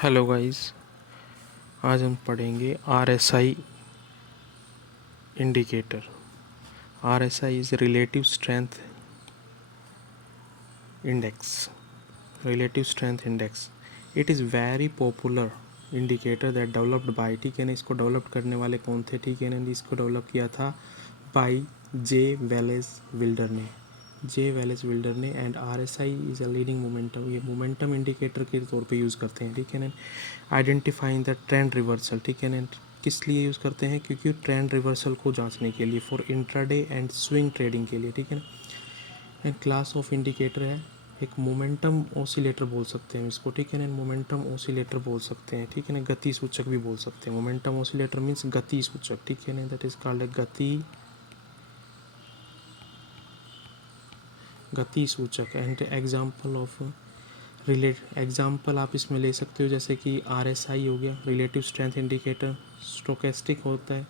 Hello guys, आज हम पढ़ेंगे RSI indicator. RSI is relative strength index. Relative strength index it is very popular indicator that developed by, ठीक है ना। इसको डेवलप करने वाले कौन थे, ठीक है ना। इसको डेवलप किया था बाय जे वेलेस विल्डर ने। And RSI is a leading momentum, ये मोमेंटम इंडिकेटर के तौर पे यूज़ करते हैं, ठीक है ना। आइडेंटिफाइंग द ट्रेंड रिवर्सल, ठीक है ना। किस लिए यूज़ करते हैं, क्योंकि ट्रेंड रिवर्सल को जांचने के लिए, for intraday and swing trading के लिए, ठीक है ना। एंड क्लास ऑफ इंडिकेटर है एक मोमेंटम ऑसिलेटर बोल सकते हैं इसको, ठीक है ना। मोमेंटम ऑसिलेटर बोल सकते हैं, ठीक है ना। गति सूचक भी बोल सकते हैं। मोमेंटम ऑसिलेटर मीन्स गति सूचक, ठीक है ना। दैट इज कॉल्ड गति सूचक। एंड एग्जाम्पल ऑफ एग्जाम्पल आप इसमें ले सकते हो, जैसे कि आरएसआई हो गया, रिलेटिव स्ट्रेंथ इंडिकेटर। स्टोकेस्टिक होता है,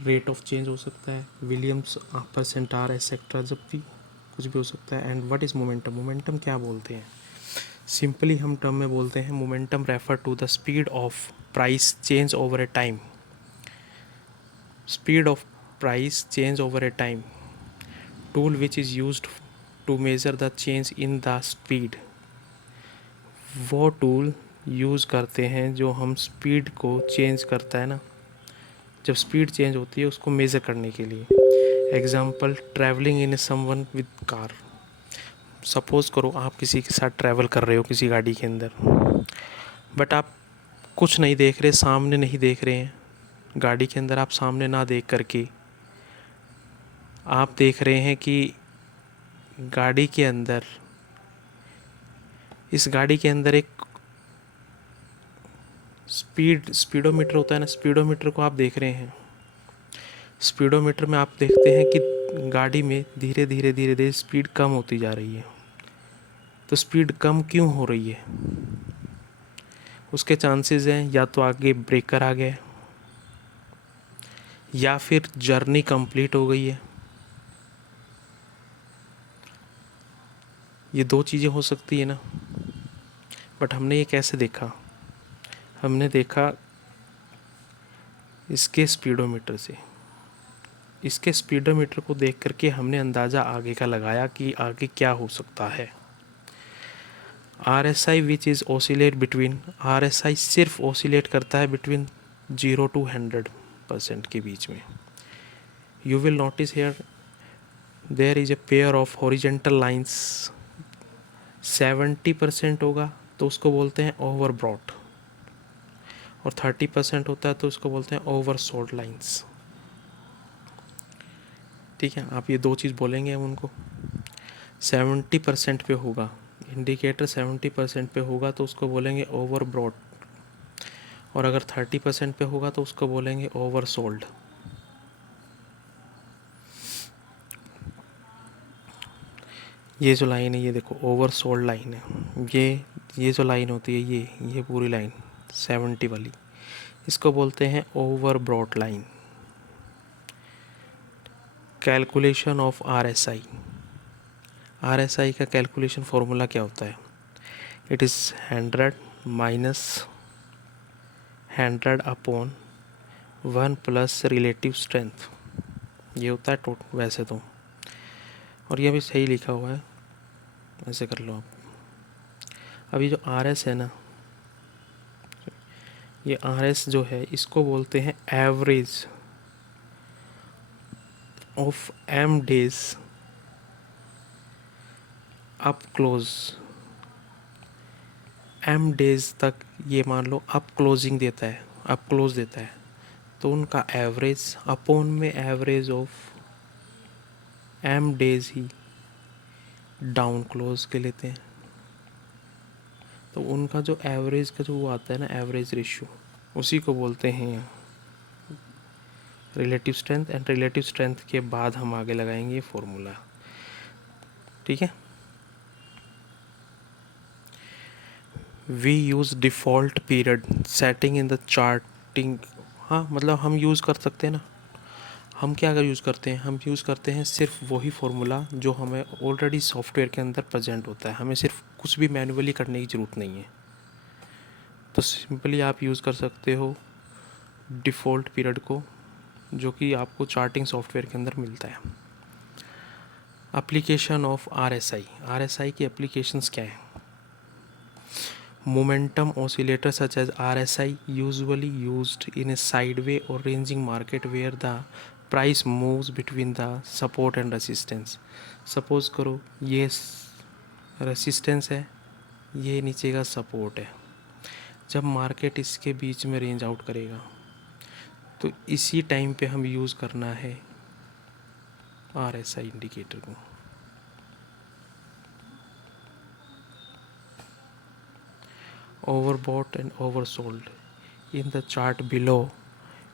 रेट ऑफ चेंज हो सकता है, विलियम्स परसेंट आर एक्सेट्रा, जब भी कुछ भी हो सकता है। And what is momentum, momentum क्या बोलते हैं, सिंपली हम टर्म में बोलते हैं momentum refer to the speed of price change over a time. Speed of price change over a time, tool which is used to measure the change in the speed. वो tool use करते हैं जो हम speed को change करता है ना, जब स्पीड चेंज होती है उसको मेज़र करने के लिए। Example, travelling in someone with car. Suppose करो आप किसी के साथ ट्रैवल कर रहे हो किसी गाड़ी के अंदर, बट आप कुछ नहीं देख रहे, सामने नहीं देख रहे हैं गाड़ी के अंदर। आप सामने ना देख करके आप देख रहे हैं कि गाड़ी के अंदर, इस गाड़ी के अंदर एक स्पीडोमीटर होता है ना, स्पीडोमीटर को आप देख रहे हैं। स्पीडोमीटर में आप देखते हैं कि गाड़ी में धीरे धीरे धीरे धीरे स्पीड कम होती जा रही है। तो स्पीड कम क्यों हो रही है, उसके चांसेस हैं या तो आगे ब्रेकर आ गया, या फिर जर्नी कंप्लीट हो गई है। ये दो चीज़ें हो सकती है ना। बट हमने ये कैसे देखा, हमने देखा इसके स्पीडोमीटर से। इसके स्पीडोमीटर को देख करके हमने अंदाज़ा आगे का लगाया कि आगे क्या हो सकता है। RSI which is oscillate between, RSI सिर्फ ऑसिलेट करता है बिटवीन 0 to 100% के बीच में। You will notice here there is a pair of horizontal lines. 70% होगा तो उसको बोलते हैं ओवर ब्रॉड, और 30% होता है तो उसको बोलते हैं ओवर सोल्ड लाइंस, ठीक है। आप ये दो चीज़ बोलेंगे हम उनको। 70% पे होगा इंडिकेटर, 70% पे होगा तो उसको बोलेंगे ओवर ब्रॉड, और अगर 30% पे होगा तो उसको बोलेंगे ओवर सोल्ड। ये जो लाइन है, ये देखो ओवर सोल्ड लाइन है। ये जो लाइन होती है, ये पूरी लाइन 70 वाली, इसको बोलते हैं over broad line. Calculation of RSI, RSI का कैलकुलेशन फॉर्मूला क्या होता है, it is 100 minus 100 upon 1 plus relative strength, ये होता है वैसे तो, और ये भी सही लिखा हुआ है, ऐसे कर लो आप। अभी जो आर एस है ना, ये आर एस जो है इसको बोलते हैं average of M days up close. M days तक ये मान लो अप क्लोजिंग देता है, अप क्लोज देता है, तो उनका एवरेज अपॉन में एवरेज ऑफ एम डेज ही डाउन क्लोज के लेते हैं। तो उनका जो एवरेज का जो वो आता है ना, एवरेज रेशियो, उसी को बोलते हैं relative strength. And relative strength के बाद हम आगे लगाएंगे फॉर्मूला, ठीक है। We use default period setting in the charting. हाँ, मतलब हम यूज़ कर सकते हैं ना। हम क्या अगर यूज़ करते हैं, हम यूज़ करते हैं सिर्फ वही फार्मूला जो हमें ऑलरेडी सॉफ्टवेयर के अंदर प्रेजेंट होता है। हमें सिर्फ कुछ भी मैन्युअली करने की ज़रूरत नहीं है। तो सिंपली आप यूज़ कर सकते हो डिफ़ॉल्ट पीरियड को, जो कि आपको चार्टिंग सॉफ्टवेयर के अंदर मिलता है। एप्लीकेशन ऑफ आरएसआई की एप्लीकेशंस क्या हैं? Momentum oscillator such as RSI usually used in a sideway or ranging market where the price moves between the support and resistance. Suppose करो ये रेसिस्टेंस है, ये नीचे का सपोर्ट है। जब मार्केट इसके बीच में रेंज आउट करेगा तो इसी टाइम पे हम यूज़ करना है RSI इंडिकेटर को। Overbought and oversold. In the chart below,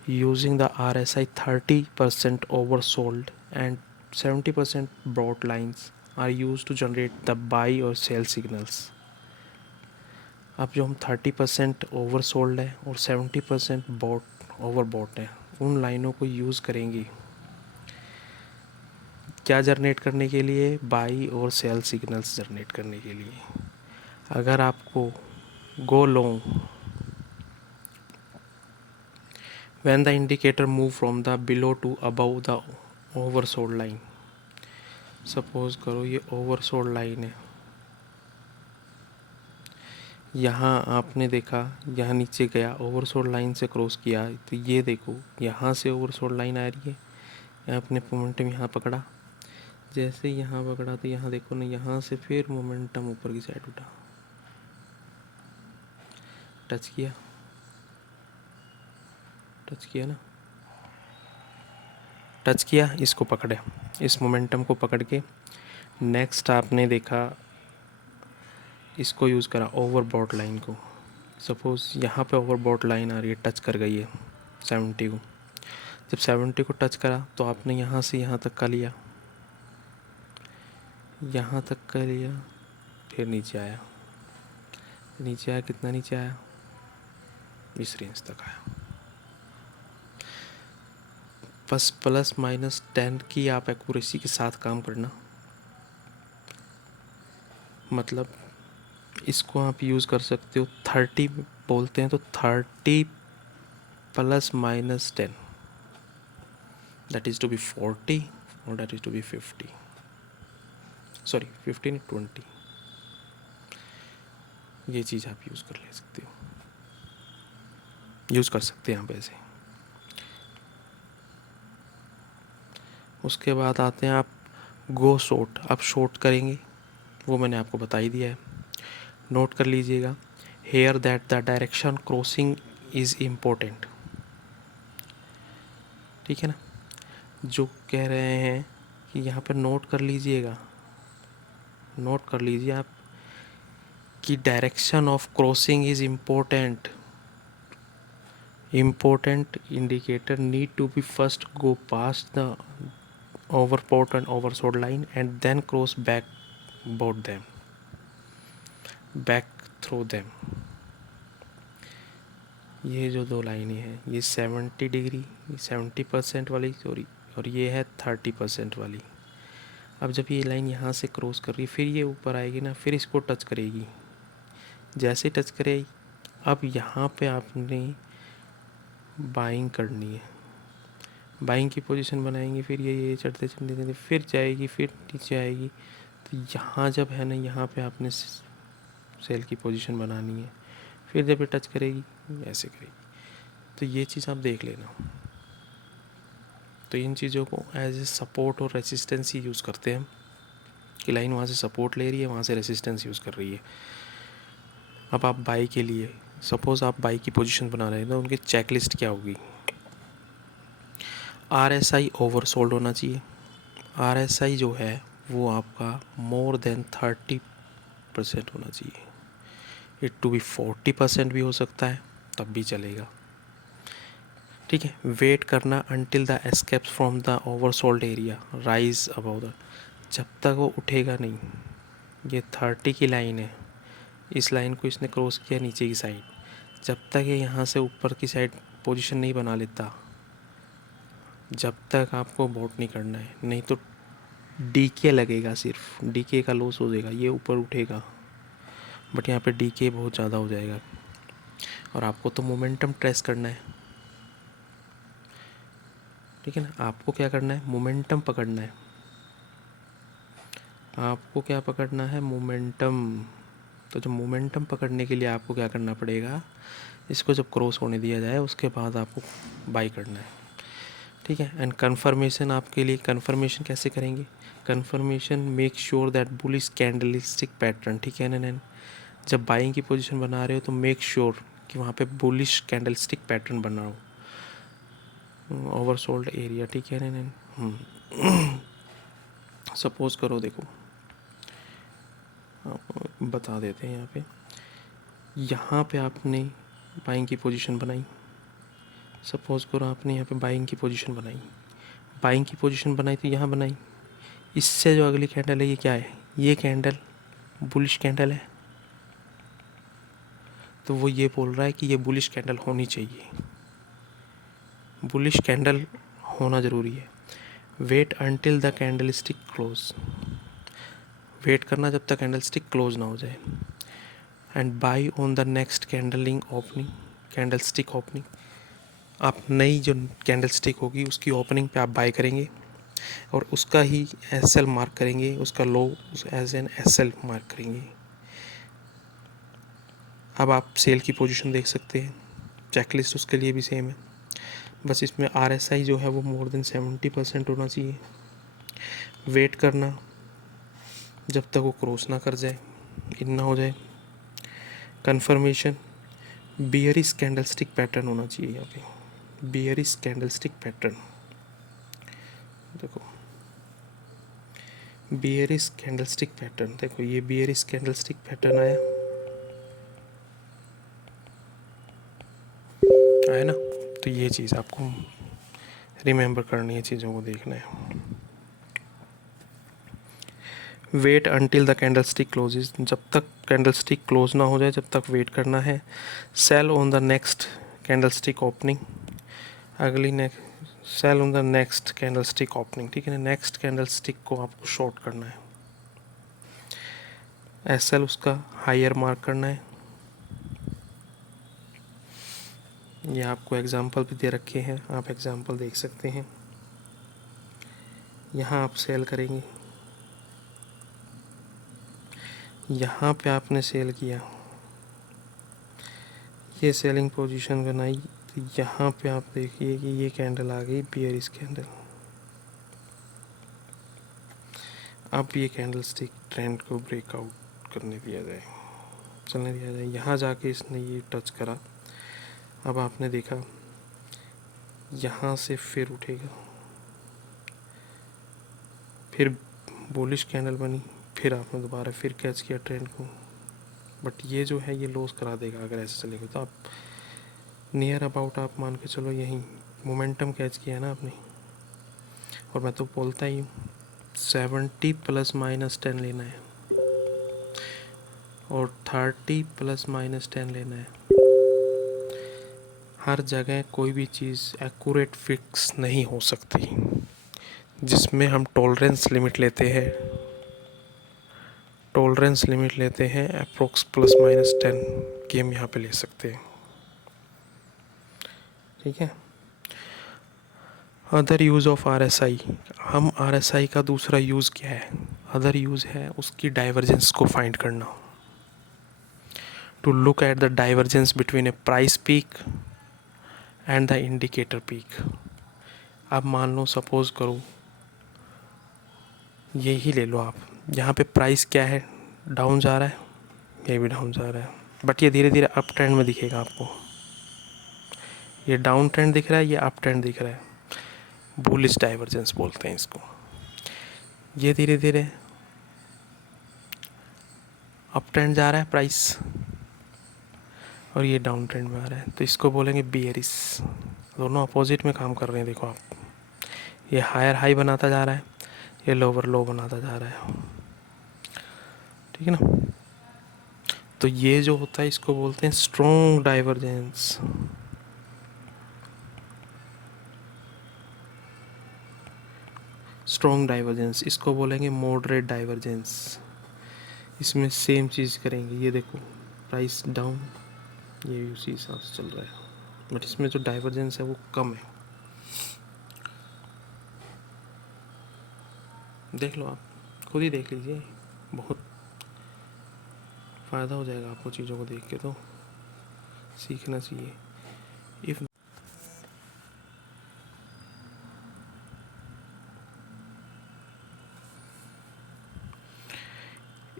using the RSI 30% oversold and 70% bought lines are used to generate the buy or sell signals. अब जो हम 30% ओवरसोल्ड है और 70% बॉट ओवरबॉट है, उन लाइनों को यूज़ करेंगे क्या जनरेट करने के लिए? बाई और सेल सिग्नल्स जनरेट करने के लिए। अगर आपको go long when the indicator move from the below to above the oversold line, suppose करो ये ओवरसोल्ड लाइन है, यहाँ आपने देखा यहाँ नीचे गया, ओवरसोल्ड लाइन से क्रॉस किया, तो ये देखो यहाँ से ओवरसोल्ड लाइन आ रही है, यहाँ आपने मोमेंटम यहाँ पकड़ा, जैसे यहाँ पकड़ा तो यहाँ देखो ना, यहाँ से फिर मोमेंटम ऊपर की साइड उठा, टच किया ना, टच किया, इसको पकड़े, इस मोमेंटम को पकड़ के नेक्स्ट आपने देखा इसको यूज़ करा ओवरबॉट लाइन को। सपोज़ यहाँ पे ओवरबॉट लाइन आ रही है, टच कर गई है 70 को। जब 70 को टच करा तो आपने यहाँ से यहाँ तक का लिया, यहाँ तक का लिया, फिर नीचे आया, कितना नीचे आया? इस रेंज तक आया। बस +-10 की आप एक्यूरेसी के साथ काम करना, मतलब इसको आप यूज़ कर सकते हो 30 बोलते हैं तो 30 +-10, that is to be 40 or that is to be 50, sorry 15 20, ये चीज़ आप यूज़ कर ले सकते हो, यूज़ कर सकते हैं आप ऐसे। उसके बाद आते हैं आप गो शॉर्ट। आप शॉर्ट करेंगे वो मैंने आपको बता ही दिया है, नोट कर लीजिएगा। Here that the direction crossing is important, ठीक है ना। जो कह रहे हैं कि यहाँ पर नोट कर लीजिएगा, नोट कर लीजिए आप कि direction of crossing is important. Important indicator need to be first go past the overbought and oversold line and then cross back both them, back through them। ये जो दो लाइनें हैं, ये 70 डिग्री, 70% वाली सॉरी, और ये है 30% वाली। अब जब ये लाइन यहाँ से क्रॉस कर रही, फिर ये ऊपर आएगी ना, फिर इसको टच करेगी। जैसे टच करेगी, अब यहाँ पे आपने बाइंग करनी है, बाइंग की पोजीशन बनाएंगे, फिर ये चढ़ते चढ़ते फिर जाएगी, फिर नीचे आएगी। तो यहाँ जब है ना, यहाँ पे आपने सेल की पोजीशन बनानी है, फिर जब ये टच करेगी ऐसे करेगी। तो ये चीज़ आप देख लेना। तो इन चीज़ों को एज ए सपोर्ट और रेसिस्टेंस ही यूज़ करते हैं कि लाइन वहाँ से सपोर्ट ले रही है, वहाँ से रेसिस्टेंस यूज़ कर रही है। अब आप बाई के लिए सपोज़ आप बाई की पोजीशन बना रहे हैं तो उनकी चेकलिस्ट क्या होगी? RSI ओवरसोल्ड होना चाहिए। RSI जो है वो आपका मोर देन 30% होना चाहिए। इट टू बी 40% भी हो सकता है, तब भी चलेगा, ठीक है। वेट करना until the escapes from the oversold area rise about the, जब तक वो उठेगा नहीं। ये 30 की लाइन है, इस लाइन को इसने क्रॉस किया नीचे की साइड, जब तक ये यहाँ से ऊपर की साइड पोजीशन नहीं बना लेता, जब तक आपको वोट नहीं करना है। नहीं तो डीके लगेगा, सिर्फ डीके का लॉस हो जाएगा। ये ऊपर उठेगा बट यहाँ पे डीके बहुत ज़्यादा हो जाएगा, और आपको तो मोमेंटम ट्रेस करना है, ठीक है ना। आपको क्या करना है, मोमेंटम पकड़ना है। आपको क्या पकड़ना है, मोमेंटम। तो जो मोमेंटम पकड़ने के लिए आपको क्या करना पड़ेगा, इसको जब क्रॉस होने दिया जाए उसके बाद आपको बाई करना है, ठीक है। एंड कन्फर्मेशन आपके लिए, कन्फर्मेशन कैसे करेंगे, confirmation make sure that bullish candlestick pattern, ठीक है ना। जब बाइंग की पोजीशन बना रहे हो तो मेक श्योर कि वहाँ पे बुलिश कैंडलस्टिक पैटर्न बना हो, ओवरसोल्ड एरिया, ठीक है ना। सपोज करो, देखो आपको बता देते हैं, यहाँ पे आपने बाइंग की पोजीशन बनाई। सपोज करो आपने यहाँ पे बाइंग की पोजीशन बनाई, बाइंग की पोजीशन बनाई तो यहाँ बनाई। इससे जो अगली कैंडल है ये क्या है, ये कैंडल बुलिश कैंडल है, तो वो ये बोल रहा है कि ये बुलिश कैंडल होनी चाहिए, बुलिश कैंडल होना ज़रूरी है। Wait until the candle stick close, wait करना जब तक कैंडल स्टिक क्लोज ना हो जाए। And buy on the next candling opening, candle stick opening, आप नई जो कैंडल स्टिक होगी उसकी ओपनिंग पे आप बाय करेंगे और उसका ही एस एल मार्क करेंगे, उसका low as N S L mark करेंगे। अब आप सेल की पोजीशन देख सकते हैं, चेकलिस्ट उसके लिए भी सेम है, बस इसमें आर एस आई जो है वो मोर देन 70% होना चाहिए। वेट करना जब तक वो क्रॉस ना कर जाए, इन ना हो जाए। कन्फर्मेशन बियरिश कैंडलस्टिक पैटर्न होना चाहिए, यहाँ पे बियरिश कैंडलस्टिक पैटर्न, देखो बियरिश कैंडलस्टिक पैटर्न, देखो ये बियरिश कैंडलस्टिक पैटर्न आया ना। तो ये चीज़ आपको रिमेंबर करनी है, चीज़ों को देखना है। Wait until the candle stick closes, जब तक कैंडल स्टिक क्लोज ना हो जाए जब तक वेट करना है। Sell on the next candle stick opening, अगली sell on the next candle stick opening, ठीक है ना। नेक्स्ट कैंडल स्टिक को आपको शॉर्ट करना है, एस एल उसका हायर मार्क करना है। ये आपको एग्जांपल भी दे रखे हैं, आप एग्जांपल देख सकते हैं। यहाँ आप सेल करेंगे, यहाँ पे आपने सेल किया, ये सेलिंग पोजीशन बनाई, तो यहाँ पे आप देखिए कि ये कैंडल आ गई बियरिश कैंडल। अब ये कैंडल स्टिक ट्रेंड को ब्रेकआउट करने दिया जाए, चलने दिया जाए। यहाँ जाके इसने ये टच करा, अब आपने देखा यहाँ से फिर उठेगा, फिर बुलिश कैंडल बनी, फिर आपने दोबारा फिर कैच किया ट्रेंड को, बट ये जो है ये लॉस करा देगा अगर ऐसे चलेगा। तो आप नियर अबाउट आप मान के चलो यहीं मोमेंटम कैच किया ना आपने, और मैं तो बोलता ही हूँ 70 ±10 लेना है और 30 ±10 लेना है। हर जगह कोई भी चीज़ एक्यूरेट फिक्स नहीं हो सकती, जिसमें हम टॉलरेंस लिमिट लेते हैं, टॉलरेंस लिमिट लेते हैं अप्रोक्स ±10 की हम यहाँ पे ले सकते हैं, ठीक है। Other use of R S I, हम आर एस आई का दूसरा यूज़ क्या है, अदर यूज़ है उसकी डाइवर्जेंस को फाइंड करना, to look at the divergence between a price peak and the indicator peak. अब मान लो सपोज करो यही ले लो आप, यहाँ पे प्राइस क्या है, डाउन जा रहा है, ये भी डाउन जा रहा है, बट ये धीरे धीरे अप ट्रेंड में दिखेगा आपको। ये डाउन ट्रेंड दिख रहा है, ये अप ट्रेंड दिख रहा है, बुलिश डाइवर्जेंस बोलते हैं इसको। ये धीरे धीरे अप ट्रेंड जा रहा है प्राइस, और ये डाउन ट्रेंड में आ रहा है, तो इसको बोलेंगे बियरिश। दोनों अपोजिट में काम कर रहे हैं, देखो आप, ये हायर हाई बनाता जा रहा है, ये लोअर लो बनाता जा रहा है, ठीक है ना। तो ये जो होता है इसको बोलते हैं स्ट्रॉन्ग डाइवर्जेंस। स्ट्रॉन्ग डाइवर्जेंस, इसको बोलेंगे मॉडरेट डाइवर्जेंस। इसमें सेम चीज़ करेंगे, ये देखो प्राइस डाउन, ये भी उसी हिसाब से चल रहा है, बट इसमें जो डाइवर्जेंस है वो कम है। देख लो, आप खुद ही देख लीजिए, बहुत फ़ायदा हो जाएगा आपको चीज़ों को देख के, तो सीखना चाहिए। If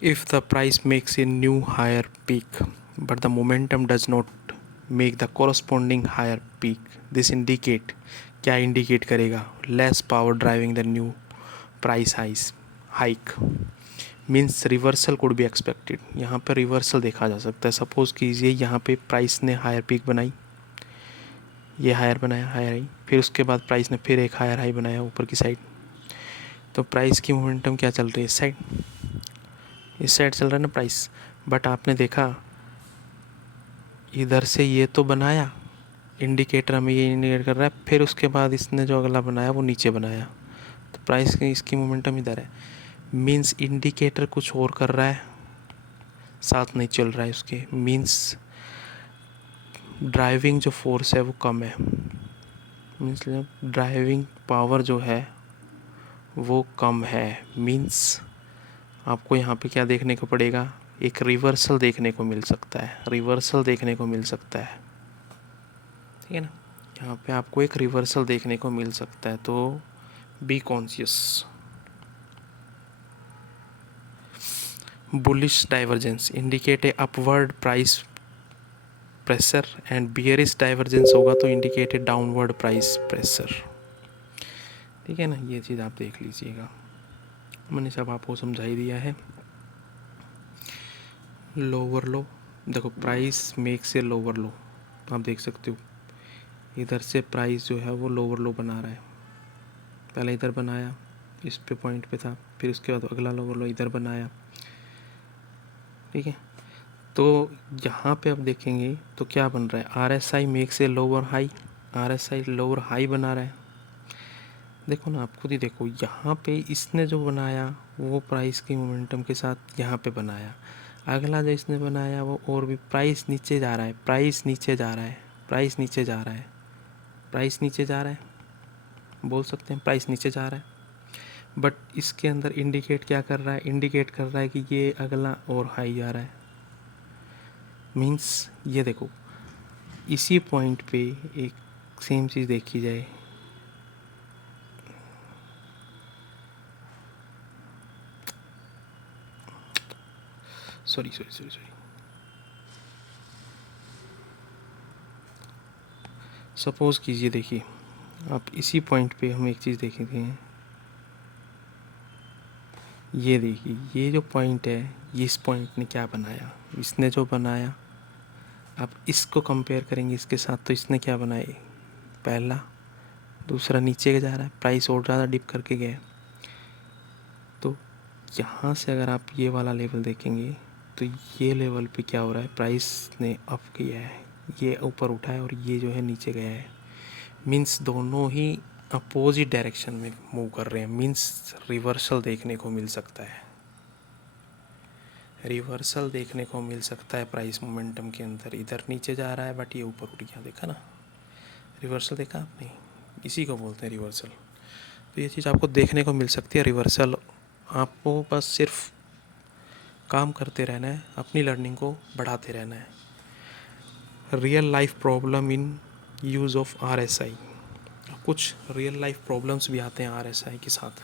If the price makes a new higher peak, but the momentum does not make the corresponding higher peak, this indicate, क्या indicate करेगा? Less power driving the new price hike means reversal could be expected। यहाँ पर reversal देखा जा सकता है। Suppose कीजिए यहाँ पे प्राइस ने हायर पीक बनाई, ये हायर बनाया, हायर हाई, फिर उसके बाद प्राइस ने फिर एक हायर हाई बनाया ऊपर की साइड, तो प्राइस की मोमेंटम क्या चल रही है? इस साइड चल रहा है ना प्राइस। बट आपने देखा इधर से ये तो बनाया, इंडिकेटर हमें ये इंडिकेट कर रहा है, फिर उसके बाद इसने जो अगला बनाया वो नीचे बनाया, तो प्राइस की इसकी मोमेंटम इधर है। मींस इंडिकेटर कुछ और कर रहा है, साथ नहीं चल रहा है उसके। मींस ड्राइविंग जो फोर्स है वो कम है। मीन्स ड्राइविंग पावर जो है वो कम है। मींस आपको यहाँ पे क्या देखने को पड़ेगा? एक रिवर्सल देखने को मिल सकता है, रिवर्सल देखने को मिल सकता है, ठीक है ना। यहाँ पे आपको एक रिवर्सल देखने को मिल सकता है, तो be conscious. Bullish divergence indicate a upward price pressure and bearish divergence होगा तो indicate a downward price pressure, ठीक है ना। ये चीज़ आप देख लीजिएगा, मैंने सब आपको समझा ही दिया है। लोअर लो, देखो प्राइस मेक से लोअर लो, आप देख सकते हो इधर से प्राइस जो है वो लोअर लो बना रहा है। पहले इधर बनाया, इस पे पॉइंट पे था, फिर उसके बाद अगला लोअर लो इधर बनाया, ठीक है। तो यहाँ पे आप देखेंगे तो क्या बन रहा है? आर एस आई मेक से lower high, R S I lower high बना रहा है। देखो ना, आप खुद ही देखो, यहाँ पे इसने जो बनाया वो प्राइस की मोमेंटम के साथ यहाँ पे बनाया, अगला जो इसने बनाया वो और भी प्राइस नीचे जा रहा है, प्राइस नीचे जा रहा है, प्राइस नीचे जा रहा है, प्राइस नीचे जा रहा है, बोल सकते हैं प्राइस नीचे जा रहा है। बट इसके अंदर इंडिकेट क्या कर रहा है? इंडिकेट कर रहा है कि ये अगला और हाई जा रहा है। मीन्स ये देखो, इसी पॉइंट पे एक सेम चीज़ देखी जाए, सॉरी, सपोज कीजिए, देखिए आप इसी पॉइंट पे हम एक चीज़ देखेंगे, ये देखिए ये जो पॉइंट है, ये इस पॉइंट ने क्या बनाया? इसने जो बनाया, आप इसको कंपेयर करेंगे इसके साथ, तो इसने क्या बनाया? पहला, दूसरा नीचे जा रहा है, प्राइस और ज़्यादा डिप करके गया। तो यहाँ से अगर आप ये वाला लेवल देखेंगे तो ये लेवल पे क्या हो रहा है? प्राइस ने अप किया है, ये ऊपर उठा है, और ये जो है नीचे गया है। मीन्स दोनों ही अपोजिट डायरेक्शन में मूव कर रहे हैं। मीन्स रिवर्सल देखने को मिल सकता है, रिवर्सल देखने को मिल सकता है प्राइस मोमेंटम के अंदर। इधर नीचे जा रहा है बट ये ऊपर उठ गया, देखा ना, रिवर्सल देखा आपने, इसी को बोलते हैं रिवर्सल। तो ये चीज़ आपको देखने को मिल सकती है, रिवर्सल। आपको बस सिर्फ काम करते रहना है, अपनी लर्निंग को बढ़ाते रहना है। Real life problem in use of RSI, कुछ रियल लाइफ प्रॉब्लम्स भी आते हैं RSI के साथ।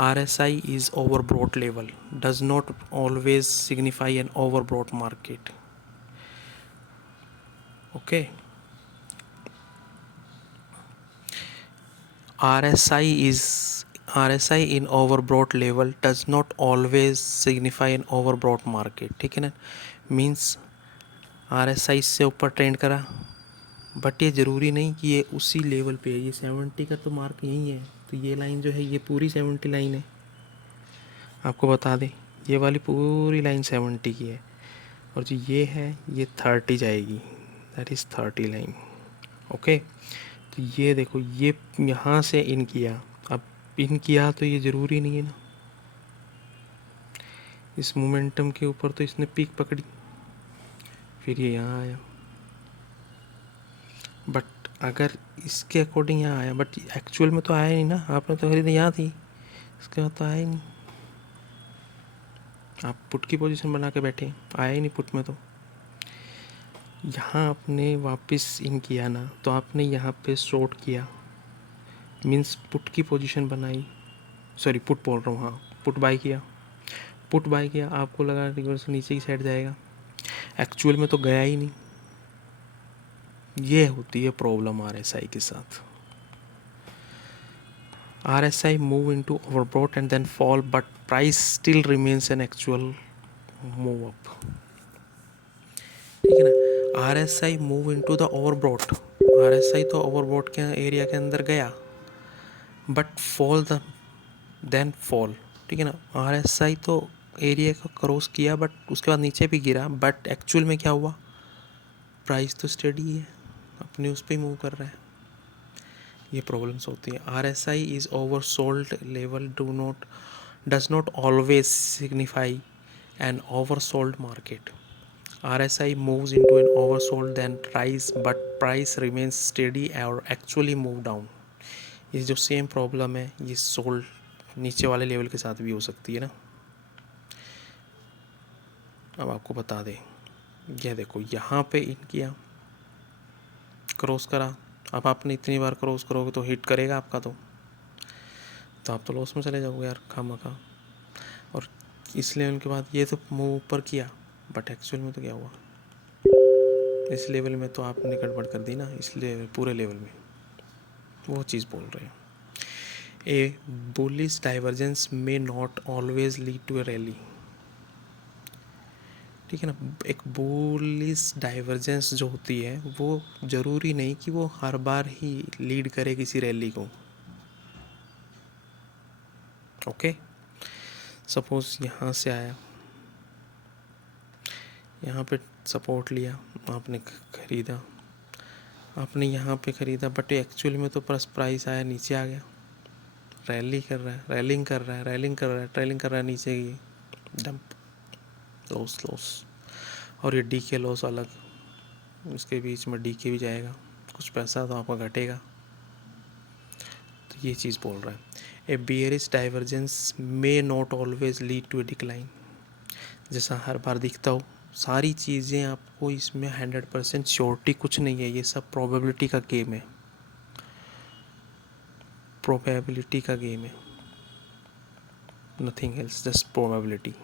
RSI is overbought level does not always signify an overbought market, okay। RSI in overbought level does not always signify an overbought market, ठीक है ना। Means RSI से ऊपर ट्रेंड करा, बट ये ज़रूरी नहीं कि ये उसी लेवल पे है। ये 70 का तो मार्क यही है, तो ये लाइन जो है ये पूरी 70 लाइन है। आपको बता दें, ये वाली पूरी लाइन 70 की है, और जो ये है ये 30 जाएगी, दैट इज़ 30 लाइन, ओके। तो ये देखो, ये यहाँ से इन किया, अब इन किया तो ये ज़रूरी नहीं है ना, इस मोमेंटम के ऊपर तो इसने पीक पकड़ी, फिर ये यहाँ आया, बट अगर इसके अकॉर्डिंग यहाँ आया, बट एक्चुअल में तो आया ही नहीं ना, आपने तो खरीदी यहाँ थी, इसके बाद तो आया ही नहीं। आप पुट की पोजीशन बना के बैठे, आया ही नहीं पुट में। तो यहाँ आपने वापस इन किया ना, तो आपने यहाँ पे शॉर्ट किया, मीन्स पुट की पोजीशन बनाई, सॉरी पुट बोल रहा हूँ, हाँ पुट बाय किया। पुट बाय किया, आपको लगा रिवर्स नीचे की साइड जाएगा, एक्चुअल में तो गया ही नहीं। ये होती है प्रॉब्लम RSI के साथ। RSI move into overbought and then fall, but price still remains an actual move up. ठीक है ना, RSI move into the overbought, RSI तो overbought के एरिया के अंदर गया, but fall the then fall. ठीक है ना, RSI तो एरिया को क्रॉस किया, बट उसके बाद नीचे भी गिरा, बट एक्चुअल में क्या हुआ, प्राइस तो स्टेडी है, अपने उस पर ही मूव कर रहा है। ये प्रॉब्लम्स होती है। RSI is oversold level does not always signify an oversold market. RSI moves into an oversold then rise, but price remains steady or actually move down. ये जो सेम प्रॉब्लम है ये सोल्ड नीचे वाले लेवल के साथ भी हो सकती है ना। अब आपको बता दें, यह देखो यहाँ पे इन किया, क्रॉस करा, अब आपने इतनी बार क्रॉस करोगे तो हिट करेगा आपका, तो आप तो लॉस में चले जाओगे यार खामखा। और इस लेवल के बाद ये तो मूव ऊपर किया, बट एक्चुअल में तो क्या हुआ, इस लेवल में तो आपने गड़बड़ कर दी ना, इस लेवल पूरे लेवल में, वो चीज़ बोल रहे हैं। A bullish divergence may not always lead to a rally. ठीक है ना, एक बुलिश डाइवर्जेंस जो होती है वो ज़रूरी नहीं कि वो हर बार ही लीड करे किसी रैली को। ओके, सपोज यहाँ से आया, यहाँ पे सपोर्ट लिया, आपने ख़रीदा, आपने यहाँ पे ख़रीदा, बट एक्चुअल में तो प्राइस आया नीचे आ गया, रैली कर रहा है, रैलिंग कर रहा है, रैलिंग कर रहा है, ट्रेलिंग कर रहा है, नीचे गई, डंप, लॉस लॉस। और ये डी के लॉस अलग, इसके बीच में डी के भी जाएगा, कुछ पैसा तो आपका घटेगा। तो ये चीज़ बोल रहा है। A bearish divergence may not always lead to a decline. जैसा हर बार दिखता हो, सारी चीज़ें आपको इसमें 100% श्योरिटी कुछ नहीं है, ये सब प्रोबेबिलिटी का गेम है, प्रोबेबिलिटी का गेम है, nothing else, just probability.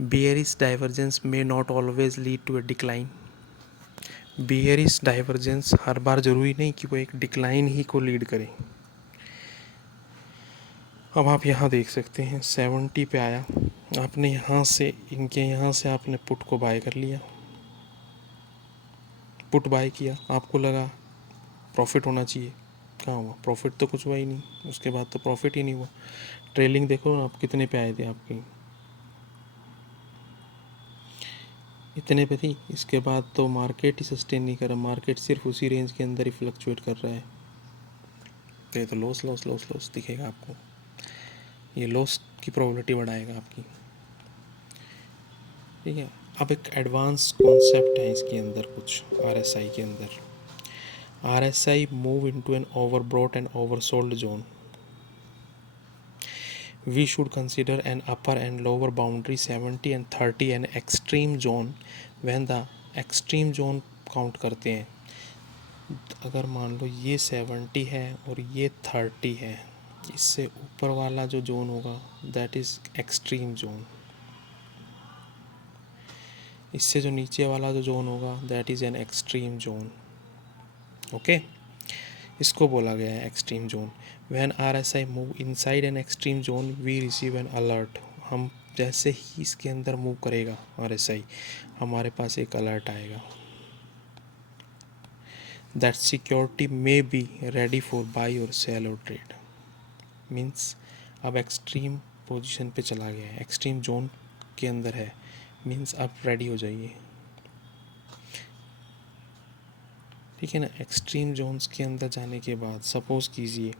Bearish divergence may not always lead to a decline. Bearish divergence हर बार ज़रूरी नहीं कि वो एक डिक्लाइन ही को लीड करे। अब आप यहाँ देख सकते हैं 70 पे आया, आपने यहाँ से इनके यहाँ से आपने पुट को बाय कर लिया, पुट बाय किया, आपको लगा प्रॉफिट होना चाहिए, कहाँ हुआ प्रॉफिट, तो कुछ हुआ ही नहीं, उसके बाद तो प्रॉफिट ही नहीं हुआ। ट्रेलिंग देखो ना, आप कितने पे आए थे, आपके इतने पे थी, इसके बाद तो मार्केट ही सस्टेन नहीं कर रहा, मार्केट सिर्फ उसी रेंज के अंदर ही फ्लक्चुएट कर रहा है, तो ये तो लॉस लॉस लॉस लॉस दिखेगा आपको, ये लॉस की प्रोबेबिलिटी बढ़ाएगा आपकी। ठीक है, अब एक एडवांस कॉन्सेप्ट है इसके अंदर कुछ, RSI के अंदर, RSI move into an overbought and oversold zone. We should consider an upper and lower boundary 70 and 30 an extreme zone when the extreme zone count करते हैं। अगर मान लो ये 70 है और ये 30 है, इससे ऊपर वाला जो जोन होगा दैट इज़ एक्सट्रीम जोन, इससे जो नीचे वाला जो जोन होगा that is an extreme zone. Okay, इसको बोला गया है extreme zone. When RSI move inside an extreme zone we receive an alert. हम जैसे ही इसके अंदर मूव करेगा RSI, हमारे पास एक अलर्ट आएगा, that security may be ready for by और सेल और ट्रेड। मीन्स अब एक्सट्रीम पोजीशन पे चला गया है, एक्सट्रीम जोन के अंदर है, मीन्स अब रेडी हो जाइए। ठीक है ना, एक्सट्रीम जोन्स के अंदर जाने के बाद सपोज़ कीजिए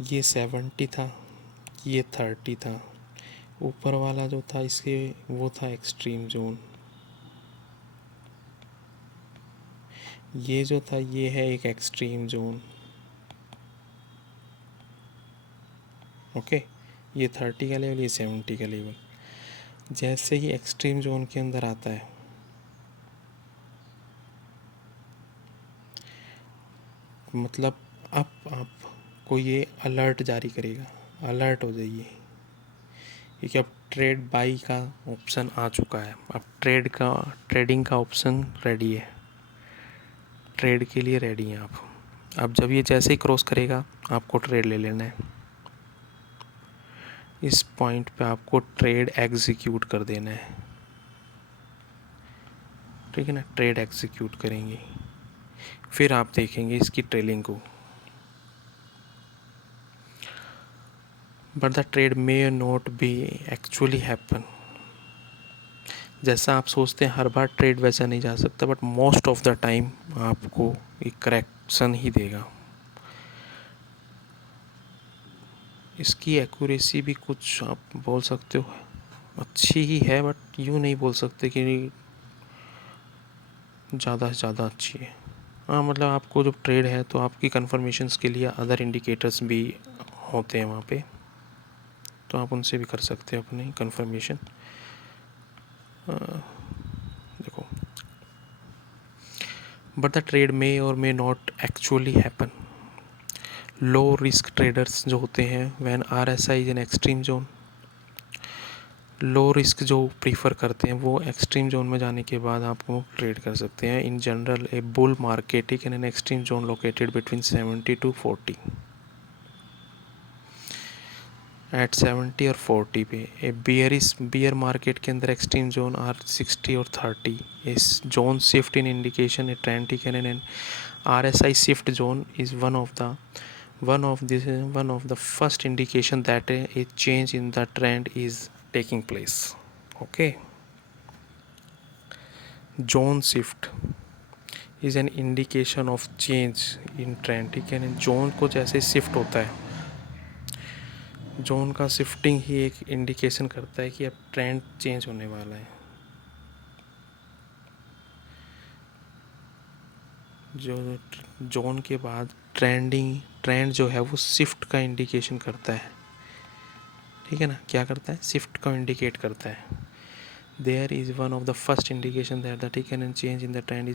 ये 70 था, ये 30 था, ऊपर वाला जो था इसके वो था एक्सट्रीम जोन, ये जो था ये है एक एक्सट्रीम जोन, ओके। ये 30 का लेवल, ये 70 का लेवल। जैसे ही एक्सट्रीम जोन के अंदर आता है, मतलब अब आपको ये अलर्ट जारी करेगा, अलर्ट हो जाइए, क्योंकि अब ट्रेड बाई का ऑप्शन आ चुका है। अब ट्रेडिंग का ऑप्शन रेडी है, ट्रेड के लिए रेडी हैं आप। अब जब ये जैसे ही क्रॉस करेगा आपको ट्रेड ले लेना है। इस पॉइंट पे आपको ट्रेड एग्जीक्यूट कर देना है, ठीक है ना। ट्रेड एग्जीक्यूट करेंगे, फिर आप देखेंगे इसकी ट्रेलिंग को। But the trade may not be actually happen. जैसा आप सोचते हैं हर बार ट्रेड वैसा नहीं जा सकता, but most of the time आपको एक करेक्शन ही देगा। इसकी एक्यूरेसी भी कुछ आप बोल सकते हो अच्छी ही है, बट यूँ नहीं बोल सकते कि ज़्यादा से ज़्यादा अच्छी है। हाँ, मतलब आपको जो ट्रेड है तो आपकी कन्फर्मेशंस के लिए अदर इंडिकेटर्स भी होते हैं वहाँ पे, तो आप उनसे भी कर सकते हो अपनी कन्फर्मेशन। देखो, बट द ट्रेड मे और may not actually happen. Low risk traders जो होते हैं when RSI is an extreme zone, low risk जो प्रीफर करते हैं वो एक्सट्रीम जोन में जाने के बाद आपको ट्रेड कर सकते हैं। In general a bull market in an extreme zone located between 70 to 40। At 70 और 40 पे ए बियर मार्केट के अंदर एक्सट्रीम जोन आर 60 और 30। इस zone shift in indication A trend can an RSI shift zone is one of the first indication that a change in the trend is taking place, okay। zone shift is an indication of change in trend, ठीक है ना। Zone को जैसे shift होता है, zone का shifting ही एक indication करता है कि अब ट्रेंड चेंज होने वाला है। जो जोन के बाद ट्रेंड जो है वो शिफ्ट का इंडिकेशन करता है, ठीक है ना। क्या करता है, शिफ्ट का इंडिकेट करता है। There is one of the first indication that the ठीक and change in the trend